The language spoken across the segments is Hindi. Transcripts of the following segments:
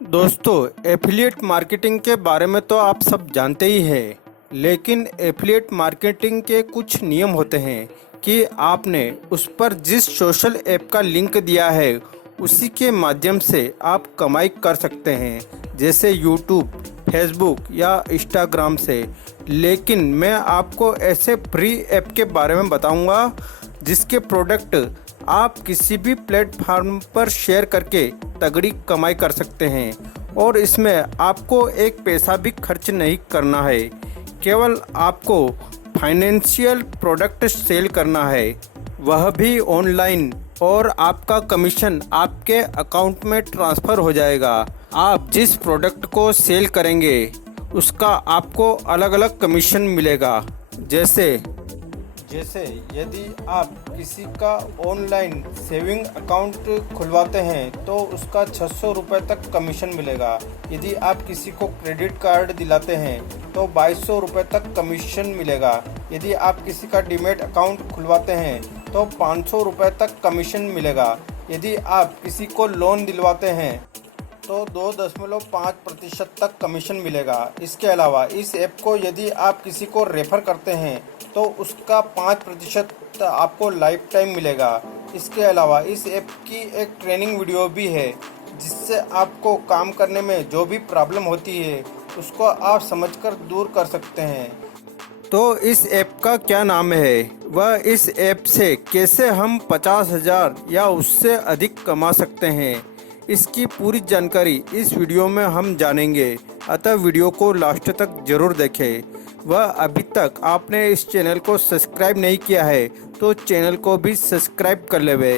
दोस्तों, एफिलिएट मार्केटिंग के बारे में तो आप सब जानते ही हैं, लेकिन एफिलिएट मार्केटिंग के कुछ नियम होते हैं कि आपने उस पर जिस सोशल ऐप का लिंक दिया है उसी के माध्यम से आप कमाई कर सकते हैं, जैसे यूट्यूब, फेसबुक या इंस्टाग्राम से। लेकिन मैं आपको ऐसे फ्री ऐप के बारे में बताऊंगा जिसके प्रोडक्ट आप किसी भी प्लेटफॉर्म पर शेयर करके तगड़ी कमाई कर सकते हैं और इसमें आपको एक पैसा भी खर्च नहीं करना है। केवल आपको फाइनेंशियल प्रोडक्ट सेल करना है, वह भी ऑनलाइन, और आपका कमीशन आपके अकाउंट में ट्रांसफ़र हो जाएगा। आप जिस प्रोडक्ट को सेल करेंगे उसका आपको अलग अलग कमीशन मिलेगा। जैसे यदि आप किसी का ऑनलाइन सेविंग अकाउंट खुलवाते हैं तो उसका 600 रुपये तक कमीशन मिलेगा। यदि आप किसी को क्रेडिट कार्ड दिलाते हैं तो 2200 रुपये तक कमीशन मिलेगा। यदि आप किसी का डीमैट अकाउंट खुलवाते हैं तो 500 रुपये तक कमीशन मिलेगा। यदि आप किसी को लोन दिलवाते हैं तो 2.5% तक कमीशन मिलेगा। इसके अलावा इस ऐप को यदि आप किसी को रेफ़र करते हैं तो उसका 5% आपको लाइफ टाइम मिलेगा। इसके अलावा इस ऐप की एक ट्रेनिंग वीडियो भी है जिससे आपको काम करने में जो भी प्रॉब्लम होती है उसको आप समझकर दूर कर सकते हैं। तो इस ऐप का क्या नाम है, वह इस ऐप से कैसे हम 50,000 या उससे अधिक कमा सकते हैं, इसकी पूरी जानकारी इस वीडियो में हम जानेंगे। अतः वीडियो को लास्ट तक जरूर देखें। वह अभी तक आपने इस चैनल को सब्सक्राइब नहीं किया है तो चैनल को भी सब्सक्राइब कर लेवे।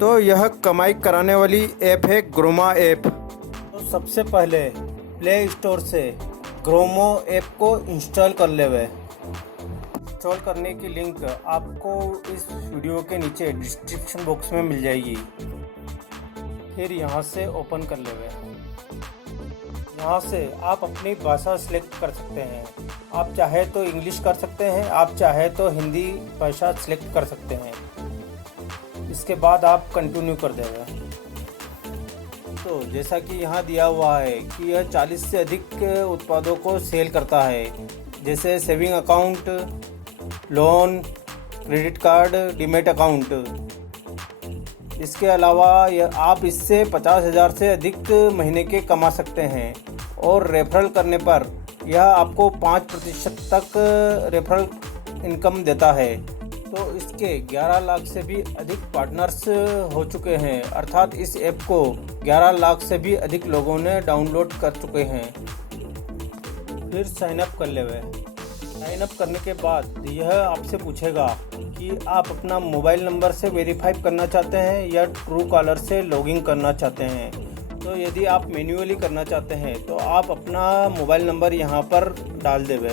तो यह कमाई कराने वाली ऐप है ग्रोमा ऐप। तो सबसे पहले प्ले स्टोर से ग्रोमो ऐप को इंस्टॉल कर लेवे। इंस्टॉल करने की लिंक आपको इस वीडियो के नीचे डिस्क्रिप्शन बॉक्स में मिल जाएगी। फिर यहाँ से ओपन कर लेवे। यहाँ से आप अपनी भाषा सिलेक्ट कर सकते हैं। आप चाहे तो इंग्लिश कर सकते हैं, आप चाहे तो हिंदी भाषा सिलेक्ट कर सकते हैं। इसके बाद आप कंटिन्यू कर देंगे। तो जैसा कि यहाँ दिया हुआ है कि यह 40 से अधिक उत्पादों को सेल करता है, जैसे saving account, loan, credit card, demat account. इसके अलावा आप इससे 50,000 से अधिक महीने के कमा सकते हैं और रेफरल करने पर यह आपको 5% तक रेफरल इनकम देता है। तो इसके 11 लाख से भी अधिक पार्टनर्स हो चुके हैं, अर्थात इस ऐप को 11 लाख से भी अधिक लोगों ने डाउनलोड कर चुके हैं। फिर साइन अप कर लेवे। साइन अप करने के बाद यह आपसे पूछेगा कि आप अपना मोबाइल नंबर से वेरीफाई करना चाहते हैं या ट्रू कॉलर से लॉगिन करना चाहते हैं। तो यदि आप मैन्युअली करना चाहते हैं तो आप अपना मोबाइल नंबर यहाँ पर डाल देवे।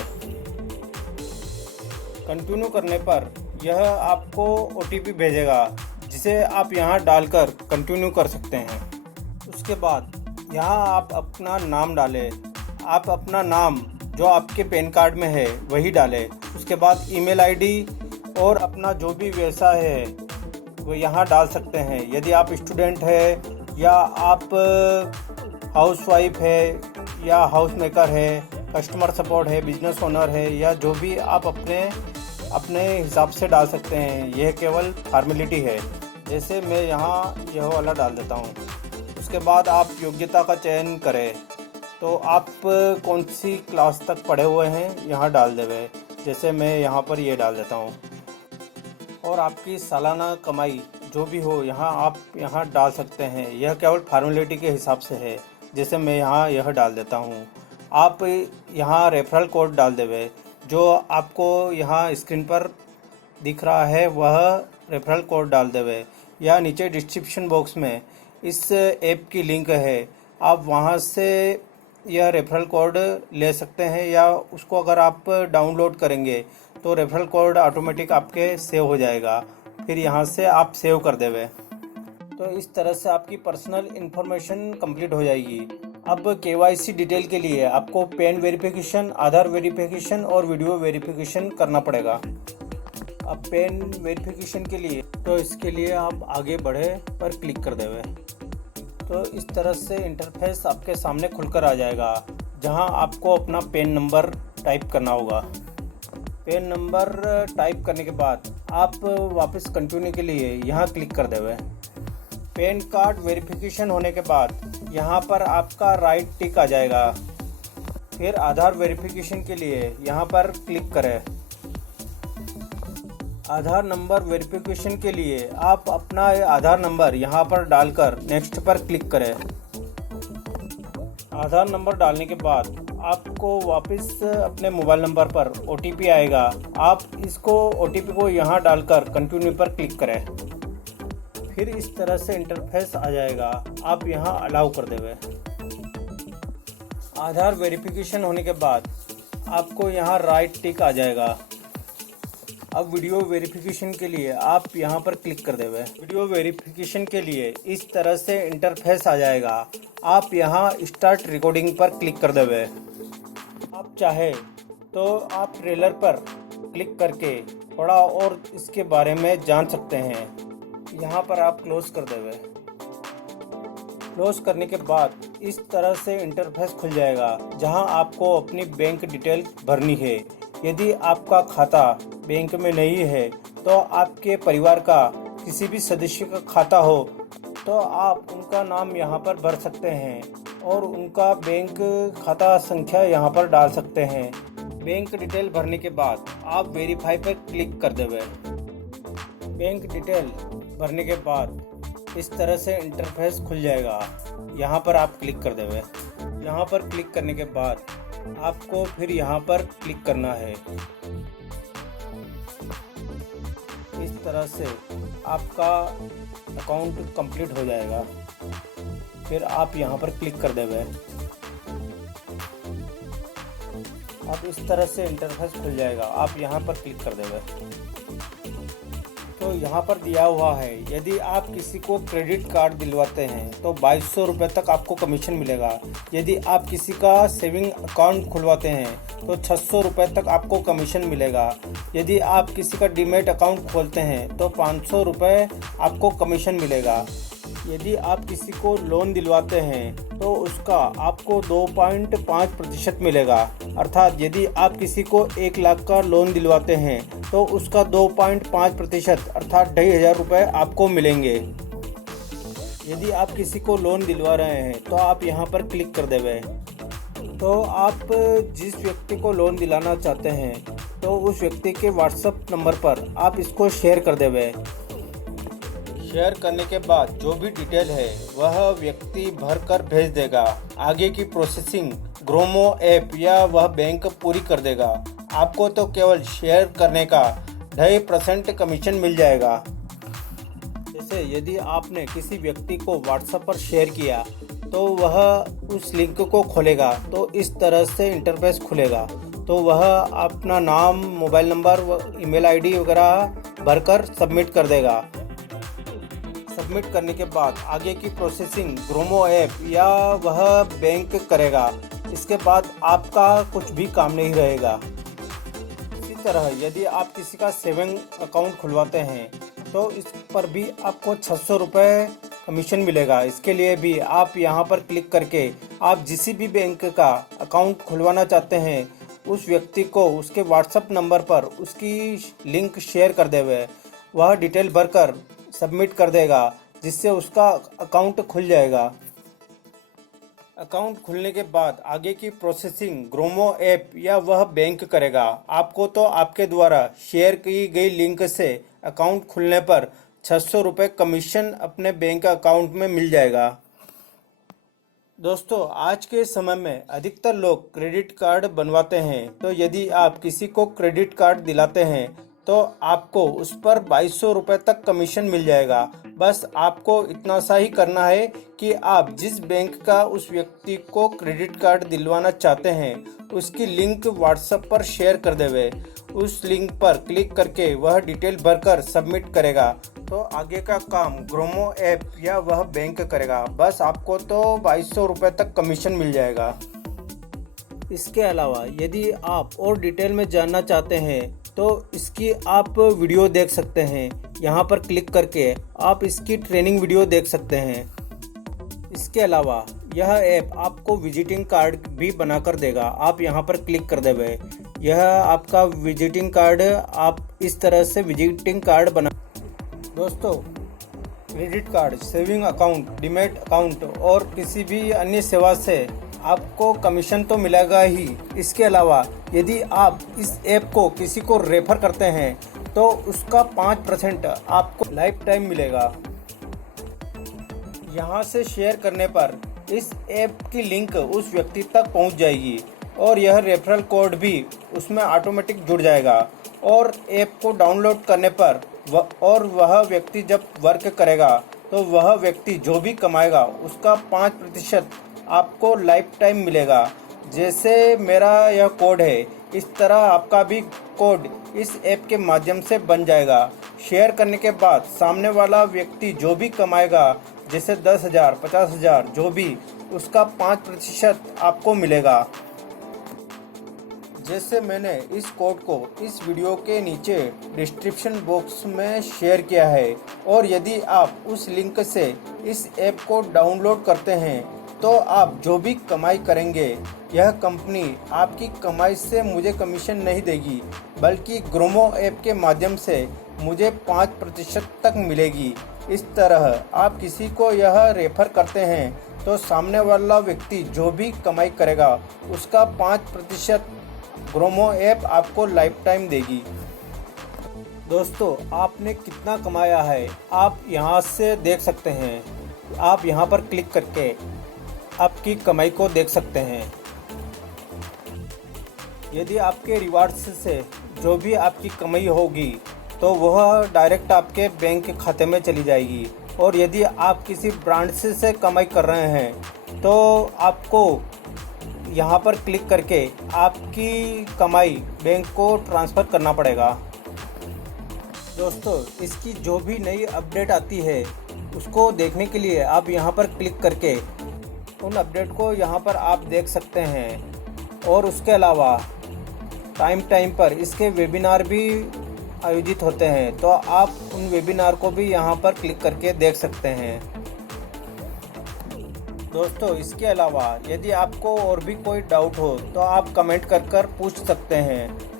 कंटिन्यू करने पर यह आपको OTP भेजेगा जिसे आप यहाँ डालकर कंटिन्यू कर सकते हैं। उसके बाद यहाँ आप अपना नाम डालें। आप अपना नाम जो आपके पैन कार्ड में है वही डालें। उसके बाद ईमेल आईडी और अपना जो भी व्यवसाय है वो यहाँ डाल सकते हैं। यदि आप स्टूडेंट है या आप हाउसवाइफ है या हाउस मेकर है, कस्टमर सपोर्ट है, बिजनेस ओनर है, या जो भी आप अपने हिसाब से डाल सकते हैं। यह केवल फॉर्मेलिटी है। जैसे मैं यहाँ यह वाला डाल देता हूँ। उसके बाद आप योग्यता का चयन करें। तो आप कौन सी क्लास तक पढ़े हुए हैं यहाँ डाल देवे। जैसे मैं यहाँ पर ये डाल देता हूँ। और आपकी सालाना कमाई जो भी हो आप यहाँ डाल सकते हैं। यह केवल फॉर्मेलिटी के हिसाब से है। जैसे मैं यहाँ यह डाल देता हूँ। आप यहाँ रेफरल कोड डाल देवे। जो आपको यहाँ स्क्रीन पर दिख रहा है वह रेफरल कोड डाल देवे, या नीचे डिस्क्रिप्शन बॉक्स में इस ऐप की लिंक है। आप वहाँ से यह रेफरल कोड ले सकते हैं, या उसको अगर आप डाउनलोड करेंगे तो रेफरल कोड ऑटोमेटिक आपके सेव हो जाएगा। फिर यहाँ से आप सेव कर देवे। तो इस तरह से आपकी पर्सनल इन्फॉर्मेशन कंप्लीट हो जाएगी। अब KYC डिटेल के लिए आपको पैन वेरिफिकेशन, आधार वेरिफिकेशन और वीडियो वेरिफिकेशन करना पड़ेगा। अब पैन वेरिफिकेशन के लिए तो इसके लिए आप आगे बढ़े पर क्लिक कर देवे। तो इस तरह से इंटरफेस आपके सामने खुलकर आ जाएगा, जहां आपको अपना पैन नंबर टाइप करना होगा। पैन नंबर टाइप करने के बाद आप वापस कंटिन्यू के लिए यहाँ क्लिक कर देवे। पैन कार्ड वेरिफिकेशन होने के बाद यहाँ पर आपका राइट टिक आ जाएगा। फिर आधार वेरिफिकेशन के लिए यहाँ पर क्लिक करें। आधार नंबर वेरिफिकेशन के लिए आप अपना आधार नंबर यहाँ पर डालकर नेक्स्ट पर क्लिक करें। आधार नंबर डालने के बाद आपको वापस अपने मोबाइल नंबर पर OTP आएगा। आप इसको OTP को यहाँ डालकर कंटिन्यू पर क्लिक करें। फिर इस तरह से इंटरफेस आ जाएगा, आप यहाँ अलाउ कर देवे। आधार वेरिफिकेशन होने के बाद आपको यहाँ राइट टिक आ जाएगा। अब वीडियो वेरिफिकेशन के लिए आप यहाँ पर क्लिक कर देवे। वीडियो वेरिफिकेशन के लिए इस तरह से इंटरफेस आ जाएगा। आप यहाँ स्टार्ट रिकॉर्डिंग पर क्लिक कर देवे। आप चाहे तो आप ट्रेलर पर क्लिक करके थोड़ा और इसके बारे में जान सकते हैं। यहाँ पर आप क्लोज कर देवे। क्लोज करने के बाद इस तरह से इंटरफेस खुल जाएगा, जहाँ आपको अपनी बैंक डिटेल भरनी है। यदि आपका खाता बैंक में नहीं है तो आपके परिवार का किसी भी सदस्य का खाता हो तो आप उनका नाम यहाँ पर भर सकते हैं और उनका बैंक खाता संख्या यहाँ पर डाल सकते हैं। बैंक डिटेल भरने के बाद आप वेरीफाई पर क्लिक कर देवे। बैंक डिटेल भरने के बाद इस तरह से इंटरफेस खुल जाएगा, यहाँ पर आप क्लिक कर देवे। यहाँ पर क्लिक करने के बाद आपको फिर यहाँ पर क्लिक करना है। इस तरह से आपका अकाउंट कंप्लीट हो जाएगा। फिर आप यहाँ पर क्लिक कर देवे। अब इस तरह से इंटरफेस खुल जाएगा, आप यहाँ पर क्लिक कर देवे। तो यहाँ पर दिया हुआ है, यदि आप किसी को क्रेडिट कार्ड दिलवाते हैं तो 2200 रुपये तक आपको कमीशन मिलेगा। यदि आप किसी का सेविंग अकाउंट खुलवाते हैं तो 600 रुपये तक आपको कमीशन मिलेगा। यदि आप किसी का डीमैट अकाउंट खोलते हैं तो 500 रुपये आपको कमीशन मिलेगा। यदि आप किसी को लोन दिलवाते हैं तो उसका आपको 2.5% मिलेगा। अर्थात यदि आप किसी को 1 लाख का लोन दिलवाते हैं तो उसका 2.5% अर्थात 2500 रुपये आपको मिलेंगे। यदि आप किसी को लोन दिलवा रहे हैं तो आप यहाँ पर क्लिक कर देवे। तो आप जिस व्यक्ति को लोन दिलाना चाहते हैं तो उस व्यक्ति के व्हाट्सएप नंबर पर आप इसको शेयर कर देवे। शेयर करने के बाद जो भी डिटेल है वह व्यक्ति भर कर भेज देगा। आगे की प्रोसेसिंग ग्रोमो ऐप या वह बैंक पूरी कर देगा। आपको तो केवल शेयर करने का 2.5% कमीशन मिल जाएगा। जैसे यदि आपने किसी व्यक्ति को व्हाट्सएप पर शेयर किया तो वह उस लिंक को खोलेगा तो इस तरह से इंटरफेस खुलेगा। तो वह अपना नाम, मोबाइल नंबर, ईमेल आईडी वगैरह भरकर सबमिट कर देगा। सबमिट करने के बाद आगे की प्रोसेसिंग ग्रोमो ऐप या वह बैंक करेगा। इसके बाद आपका कुछ भी काम नहीं रहेगा। इसी तरह यदि आप किसी का सेविंग अकाउंट खुलवाते हैं तो इस पर भी आपको 600 रुपये कमीशन मिलेगा। इसके लिए भी आप यहाँ पर क्लिक करके आप जिस भी बैंक का अकाउंट खुलवाना चाहते हैं उस व्यक्ति को उसके व्हाट्सएप नंबर पर उसकी लिंक शेयर कर देवे। वह डिटेल भरकर सबमिट कर देगा, जिससे उसका अकाउंट खुल जाएगा। अकाउंट खुलने के बाद आगे की प्रोसेसिंग ग्रोमो ऐप या वह बैंक करेगा। आपको तो आपके द्वारा शेयर की गई लिंक से अकाउंट खुलने पर 600 रुपये कमीशन अपने बैंक अकाउंट में मिल जाएगा। दोस्तों, आज के समय में अधिकतर लोग क्रेडिट कार्ड बनवाते हैं। तो यदि आप किसी को क्रेडिट कार्ड दिलाते हैं तो आपको उस पर 2200 रुपये तक कमीशन मिल जाएगा। बस आपको इतना सा ही करना है कि आप जिस बैंक का उस व्यक्ति को क्रेडिट कार्ड दिलवाना चाहते हैं उसकी लिंक व्हाट्सएप पर शेयर कर देवे। उस लिंक पर क्लिक करके वह डिटेल भरकर सबमिट करेगा तो आगे का काम ग्रोमो ऐप या वह बैंक करेगा। बस आपको तो 2200 रुपये तक कमीशन मिल जाएगा। इसके अलावा यदि आप और डिटेल में जानना चाहते हैं तो इसकी आप वीडियो देख सकते हैं। यहाँ पर क्लिक करके आप इसकी ट्रेनिंग वीडियो देख सकते हैं। इसके अलावा यह ऐप आपको विजिटिंग कार्ड भी बनाकर देगा। आप यहाँ पर क्लिक कर देंगे, यह आपका विजिटिंग कार्ड, आप इस तरह से विजिटिंग कार्ड बना। दोस्तों, credit card, saving account, demat account और किसी भी अन्य सेवा से आपको कमीशन तो मिलेगा ही। इसके अलावा यदि आप इस ऐप को किसी को रेफर करते हैं तो उसका 5% आपको लाइफ टाइम मिलेगा। यहाँ से शेयर करने पर इस ऐप की लिंक उस व्यक्ति तक पहुँच जाएगी और यह रेफरल कोड भी उसमें ऑटोमेटिक जुड़ जाएगा। और ऐप को डाउनलोड करने पर वह व्यक्ति जब वर्क करेगा तो वह व्यक्ति जो भी कमाएगा उसका 5% आपको लाइफ टाइम मिलेगा। जैसे मेरा यह कोड है, इस तरह आपका भी कोड इस ऐप के माध्यम से बन जाएगा। शेयर करने के बाद सामने वाला व्यक्ति जो भी कमाएगा, जैसे 10,000, 50,000, जो भी, उसका 5% आपको मिलेगा। जैसे मैंने इस कोड को इस वीडियो के नीचे डिस्क्रिप्शन बॉक्स में शेयर किया है, और यदि आप उस लिंक से इस ऐप को डाउनलोड करते हैं तो आप जो भी कमाई करेंगे, यह कंपनी आपकी कमाई से मुझे कमीशन नहीं देगी, बल्कि ग्रोमो ऐप के माध्यम से मुझे 5% तक मिलेगी। इस तरह आप किसी को यह रेफर करते हैं तो सामने वाला व्यक्ति जो भी कमाई करेगा उसका 5% ग्रोमो ऐप आपको लाइफ टाइम देगी। दोस्तों, आपने कितना कमाया है आप यहाँ से देख सकते हैं। आप यहाँ पर क्लिक करके आपकी कमाई को देख सकते हैं। यदि आपके रिवार्ड्स से जो भी आपकी कमाई होगी तो वह डायरेक्ट आपके बैंक के खाते में चली जाएगी। और यदि आप किसी ब्रांड से कमाई कर रहे हैं तो आपको यहाँ पर क्लिक करके आपकी कमाई बैंक को ट्रांसफ़र करना पड़ेगा। दोस्तों, इसकी जो भी नई अपडेट आती है उसको देखने के लिए आप यहाँ पर क्लिक करके उन अपडेट को यहाँ पर आप देख सकते हैं। और उसके अलावा टाइम पर इसके वेबिनार भी आयोजित होते हैं, तो आप उन वेबिनार को भी यहाँ पर क्लिक करके देख सकते हैं। दोस्तों, इसके अलावा यदि आपको और भी कोई डाउट हो तो आप कमेंट कर पूछ सकते हैं।